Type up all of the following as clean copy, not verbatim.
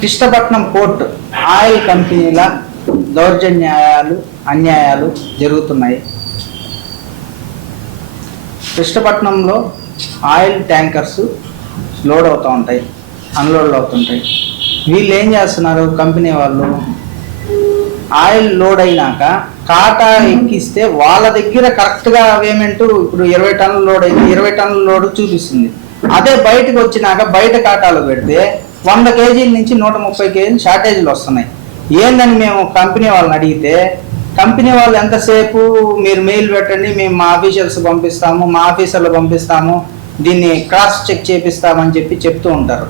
Krishnapatnam port oil కంపెనీల దౌర్జన్యాలు అన్యాయాలు జరుగుతున్నాయి. కృష్ణపట్నంలో ఆయిల్ ట్యాంకర్స్ లోడ్ అవుతూ ఉంటాయి, అన్లోడ్ అవుతుంటాయి. వీళ్ళు ఏం చేస్తున్నారు, కంపెనీ వాళ్ళు ఆయిల్ లోడ్ అయినాక కాటా ఎక్కిస్తే వాళ్ళ దగ్గర కరెక్ట్గా పేమెంట్ ఇప్పుడు 20 టన్నుల లోడ్ అయితే 20 టన్నుల లోడ్ చూపిస్తుంది. అదే బయటకు వచ్చినాక బయట కాటాలు పెడితే 100 కేజీల నుంచి 130 కేజీలు షార్టేజీలు వస్తున్నాయి. ఏందని మేము కంపెనీ వాళ్ళని అడిగితే, కంపెనీ వాళ్ళు ఎంతసేపు మీరు మెయిల్ పెట్టండి, మేము మా ఆఫీషియల్స్ పంపిస్తాము, మా ఆఫీసర్లు పంపిస్తాము, దీన్ని క్రాస్ చెక్ చేపిస్తామని చెప్తూ ఉంటారు.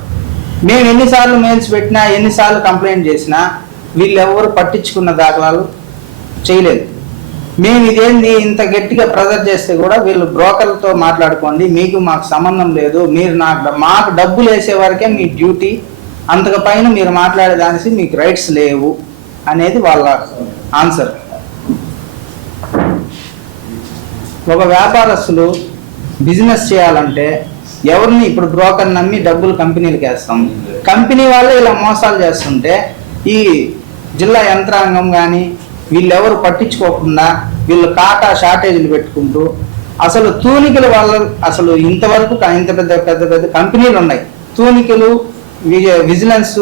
మేము ఎన్నిసార్లు మెయిల్స్ పెట్టినా, ఎన్నిసార్లు కంప్లైంట్ చేసినా వీళ్ళు ఎవరు పట్టించుకున్న దాఖలాలు చేయలేదు. మేము ఇదేంది ఇంత గట్టిగా ప్రెజర్ చేస్తే కూడా వీళ్ళు బ్రోకర్లతో మాట్లాడుకోండి, మీకు మాకు సంబంధం లేదు, మీరు మాకు డబ్బులు వేసే వరకే మీ డ్యూటీ, అంతకు పైన మీరు మాట్లాడేదానికి మీకు రైట్స్ లేవు అనేది వాళ్ళ ఆన్సర్. ఒక వ్యాపారస్తులు బిజినెస్ చేయాలంటే ఎవరిని ఇప్పుడు బ్రోకర్ నమ్మి డబ్బులు కంపెనీలకు వేస్తాం. కంపెనీ వాళ్ళే ఇలా మోసాలు చేస్తుంటే ఈ జిల్లా యంత్రాంగం కానీ వీళ్ళెవరు పట్టించుకోకుండా వీళ్ళు కాటా షార్టేజీలు పెట్టుకుంటూ అసలు తూనికలు అసలు ఇంతవరకు ఇంత పెద్ద కంపెనీలు ఉన్నాయి, తూనికలు విజిలెన్స్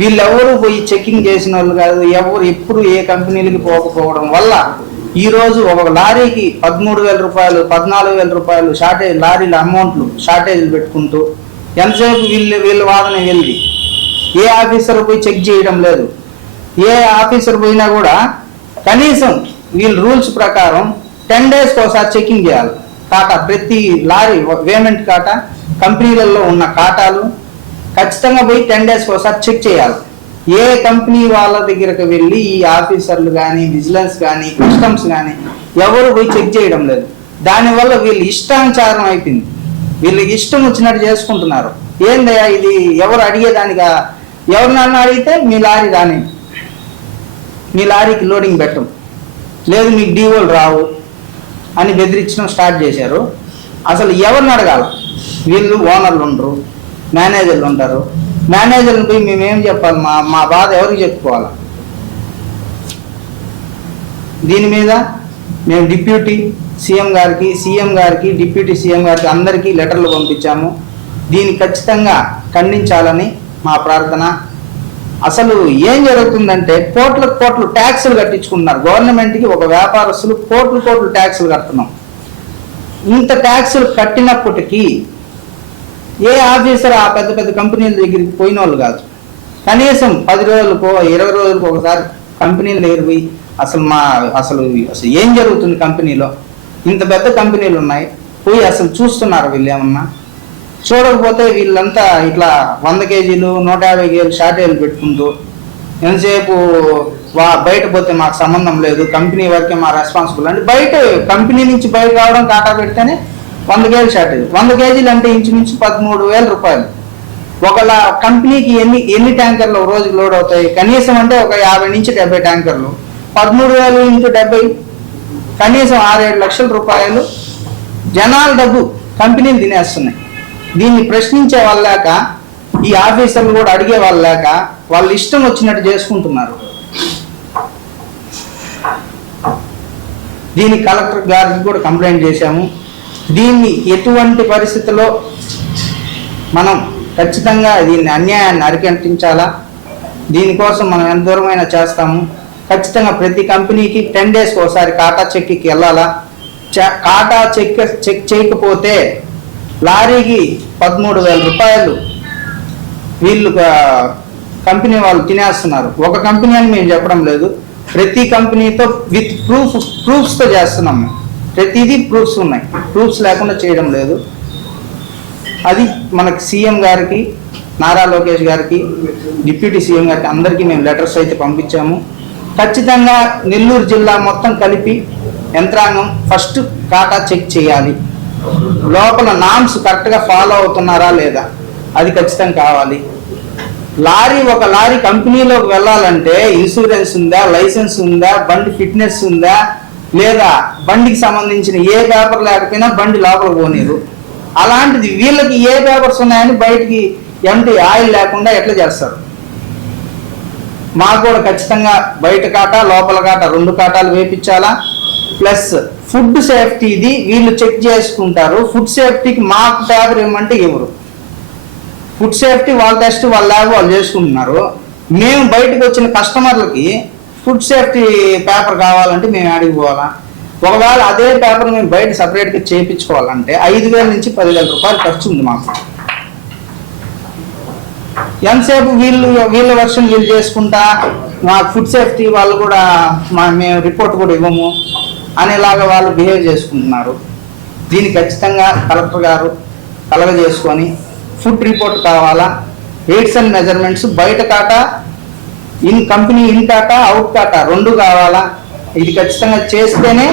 వీళ్ళెవరు పోయి చెకింగ్ చేసిన వాళ్ళు కాదు. ఎవరు ఎప్పుడు ఏ కంపెనీలకి పోకపోవడం వల్ల ఈరోజు ఒక లారీకి 13,000 రూపాయలు 14,000 రూపాయలు షార్టేజ్ లారీల అమౌంట్లు షార్టేజీలు పెట్టుకుంటూ ఎంతసేపు వీళ్ళ వాదన వెళ్ళి ఏ ఆఫీసర్ పోయి చెక్ చేయడం లేదు. ఏ ఆఫీసర్ పోయినా కూడా కనీసం వీళ్ళ రూల్స్ ప్రకారం 10 డేస్కి ఒకసారి చెకింగ్ చేయాలి. కాటా ప్రతి లారీ పేమెంట్ కాటా కంపెనీలలో ఉన్న కాటాలు ఖచ్చితంగా పోయి 10 డేస్కి ఒకసారి చెక్ చేయాలి. ఏ కంపెనీ వాళ్ళ దగ్గరకు వెళ్ళి ఈ ఆఫీసర్లు కానీ విజిలెన్స్ కానీ కస్టమ్స్ కానీ ఎవరు పోయి చెక్ చేయడం లేదు. దానివల్ల వీళ్ళు ఇష్టానుసారం అయిపోయింది, వీళ్ళకి ఇష్టం వచ్చినట్టు చేసుకుంటున్నారు. ఏందయ్యా ఇది, ఎవరు అడిగేదానిగా, ఎవరినన్నా అడిగితే మీ లారీ రాని, మీ లారీకి లోడింగ్ పెట్టం లేదు, మీకు డీవోలు రావు అని బెదిరించడం స్టార్ట్ చేశారు. అసలు ఎవరిని అడగాల, వీళ్ళు ఓనర్లు ఉండరు, మేనేజర్లు ఉంటారు. మేనేజర్లు పోయి మేమేం చెప్పాలి, మా బాధ ఎవరికి చెప్పుకోవాలి? దీని మీద మేము డిప్యూటీ సీఎం గారికి డిప్యూటీ సీఎం గారికి అందరికీ లెటర్లు పంపించాము. దీన్ని ఖచ్చితంగా ఖండించాలని మా ప్రార్థన. అసలు ఏం జరుగుతుందంటే కోట్లు ట్యాక్సులు కట్టించుకుంటున్నారు గవర్నమెంట్కి. ఒక వ్యాపారస్తులు కోట్లు ట్యాక్సులు కడుతున్నాం. ఇంత ట్యాక్సులు కట్టినప్పటికీ ఏ ఆఫీసర్ ఆ పెద్ద కంపెనీల దగ్గరికి పోయిన వాళ్ళు కాదు. కనీసం 10 రోజులకో 20 రోజులకో ఒకసారి కంపెనీల దగ్గర పోయి అసలు ఏం జరుగుతుంది కంపెనీలో, ఇంత పెద్ద కంపెనీలు ఉన్నాయి, పోయి అసలు చూస్తున్నారు వీళ్ళు ఏమన్నా? చూడకపోతే వీళ్ళంతా ఇట్లా 100 కేజీలు 150 కేజీలు షార్టేజీలు పెట్టుకుంటూ ఎంతసేపు బయట పోతే మాకు సంబంధం లేదు, కంపెనీ వరకే మా రెస్పాన్సిబుల్ అంటే బయట కంపెనీ నుంచి బయట రావడం కాటా పెడితేనే 100 కేజీలు షార్టేజ్. 100 కేజీలు అంటే ఇంచుమించు 13,000 రూపాయలు. ఒక కంపెనీకి ఎన్ని ట్యాంకర్లు ఒక రోజుకి లోడ్ అవుతాయి? కనీసం అంటే ఒక 50 నుంచి 70 ట్యాంకర్లు. 13,000 ఇంటూ 70 కనీసం 6-7 లక్షల రూపాయలు జనాల డబ్బు కంపెనీలు తినేస్తున్నాయి. దీన్ని ప్రశ్నించే వాళ్ళాక, ఈ ఆఫీసర్లు కూడా అడిగే వాళ్ళాక వాళ్ళు ఇష్టం వచ్చినట్టు చేసుకుంటున్నారు. దీన్ని కలెక్టర్ గారికి కూడా కంప్లైంట్ చేశాము. దీన్ని ఎటువంటి పరిస్థితుల్లో మనం ఖచ్చితంగా దీన్ని అన్యాయాన్ని అరికట్టించాలా. దీనికోసం మనం ఎంత దూరమైనా చేస్తాము. ఖచ్చితంగా ప్రతి కంపెనీకి 10 డేస్కి ఒకసారి కాటా చెక్కి వెళ్ళాలా. కాటా చెక్ చేయకపోతే లారీకి 13,000 రూపాయలు వీళ్ళు కంపెనీ వాళ్ళు తినేస్తున్నారు. ఒక కంపెనీ అని మేము చెప్పడం లేదు, ప్రతి కంపెనీతో విత్ ప్రూఫ్స్తో చేస్తున్నాము. ప్రతిదీ ప్రూఫ్స్ ఉన్నాయి, ప్రూఫ్స్ లేకుండా చేయడం లేదు. అది మనకి సీఎం గారికి, నారా లోకేష్ గారికి, డిప్యూటీ సీఎం గారికి అందరికీ మేము లెటర్స్ అయితే పంపించాము. ఖచ్చితంగా నెల్లూరు జిల్లా మొత్తం కలిపి యంత్రాంగం ఫస్ట్ కాటా చెక్ చేయాలి. లోపల నామ్స్ కరెక్ట్గా ఫాలో అవుతున్నారా లేదా అది ఖచ్చితంగా కావాలి. ఒక లారీ కంపెనీలోకి వెళ్ళాలంటే ఇన్సూరెన్స్ ఉందా, లైసెన్స్ ఉందా, బండి ఫిట్నెస్ ఉందా, లేదా బండికి సంబంధించిన ఏ పేపర్ లేకపోయినా బండి లోపల పోనీరు. అలాంటిది వీళ్ళకి ఏ పేపర్స్ ఉన్నాయని బయటికి ఎంటీ ఆయిల్ లేకుండా ఎట్లా చేస్తారు? మాకు కూడా ఖచ్చితంగా బయట కాటా లోపల కాటా 2 కాటాలు వేపించాలా. ప్లస్ ఫుడ్ సేఫ్టీది వీళ్ళు చెక్ చేసుకుంటారు. ఫుడ్ సేఫ్టీకి మాకు పేపర్ ఇవ్వమంటే ఎవరు, ఫుడ్ సేఫ్టీ వాళ్ళ టెస్ట్ వాళ్ళ ల్యాబ్ వాళ్ళు చేసుకుంటున్నారు. మేము బయటకు వచ్చిన కస్టమర్లకి ఫుడ్ సేఫ్టీ పేపర్ కావాలంటే మేము ఆడికి పోవాలా? ఒకవేళ అదే పేపర్ మేము బయట సపరేట్గా చేయించుకోవాలంటే 5,000 నుంచి 10,000 రూపాయలు ఖర్చు ఉంది మాకు. ఎంతసేపు వీళ్ళ వర్షన్ వీళ్ళు చేసుకుంటా మాకు ఫుడ్ సేఫ్టీ వాళ్ళు కూడా మేము రిపోర్ట్ కూడా ఇవ్వము అనేలాగా వాళ్ళు బిహేవ్ చేసుకుంటున్నారు. దీన్ని ఖచ్చితంగా కలెక్టర్ గారు కలగజేసుకొని ఫుడ్ రిపోర్ట్ కావాలా, వెయిట్స్ అండ్ మెజర్మెంట్స్ బయట కాటా కంపెనీ ఇన్ కాటా అవుట్ కాటా 2 కావాలా. ఇది ఖచ్చితంగా చేస్తేనే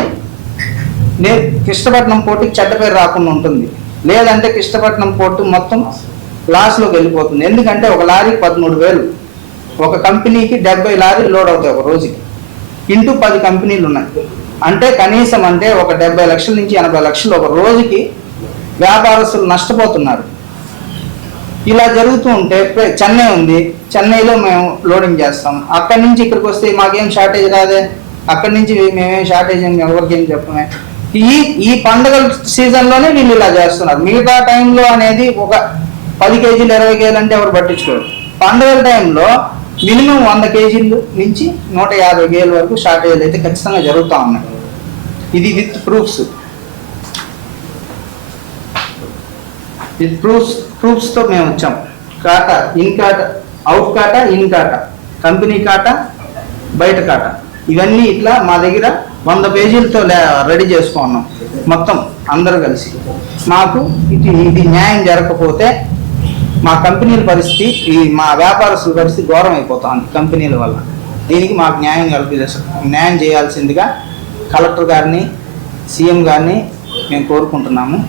కృష్ణపట్నం పోర్టుకి చెడ్డ పేరు రాకుండా ఉంటుంది. లేదంటే కృష్ణపట్నం పోర్టు మొత్తం లాస్లోకి వెళ్ళిపోతుంది. ఎందుకంటే ఒక లారీకి 13,000, ఒక కంపెనీకి 70 లారీలు లోడ్ అవుతాయి ఒక రోజుకి, ఇంటూ 10 కంపెనీలు ఉన్నాయి. అంటే కనీసం అంటే ఒక 70 లక్షల నుంచి 80 లక్షలు ఒక రోజుకి వ్యాపారస్తులు నష్టపోతున్నారు. ఇలా జరుగుతూ ఉంటే చెన్నై ఉంది, చెన్నైలో మేము లోడింగ్ చేస్తాం. అక్కడి నుంచి ఇక్కడికి వస్తే మాకేం షార్టేజ్ రాదే, అక్కడి నుంచి మేమేం షార్టేజ్ అని ఎవరికేం చెప్పమే. ఈ పండుగల సీజన్లోనే వీళ్ళు ఇలా చేస్తున్నారు. మిగతా టైంలో అనేది ఒక 10 కేజీలు 20 కేజీలు అంటే ఎవరు పట్టించుకోరు. పండుగల టైంలో మినిమం 100 కేజీలు నుంచి 150 కేజీల వరకు షార్టేజ్లు అయితే ఖచ్చితంగా జరుగుతూ ఉన్నాయి. ఇది విత్ ప్రూఫ్స్. ప్రూఫ్స్తో మేము వచ్చాం. కాటా ఇన్ కాటా, అవుట్ కాటా, ఇన్ కాటా, కంపెనీ కాటా, బయట కాటా, ఇవన్నీ ఇట్లా మా దగ్గర 100 పేజీలతో రెడీ చేసుకున్నాం మొత్తం అందరూ కలిసి. మాకు ఇది న్యాయం జరగకపోతే మా కంపెనీల పరిస్థితి, మా వ్యాపారస్తుల పరిస్థితి ఘోరం అయిపోతుంది కంపెనీల వల్ల. దీనికి మాకు న్యాయం చేయాల్సిందిగా కలెక్టర్ గారిని, సీఎం గారిని మేము కోరుకుంటున్నాము.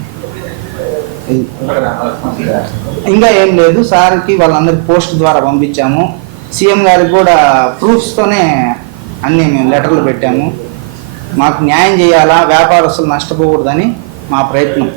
ఇంకా ఏం లేదు, సార్కి వాళ్ళందరికీ పోస్ట్ ద్వారా పంపించాము. సీఎం గారికి కూడా ప్రూఫ్స్తోనే అన్నీ మేము లెటర్లు పెట్టాము. మాకు న్యాయం చేయాలా, వ్యాపారస్తులు నష్టపోకూడదని మా ప్రయత్నం.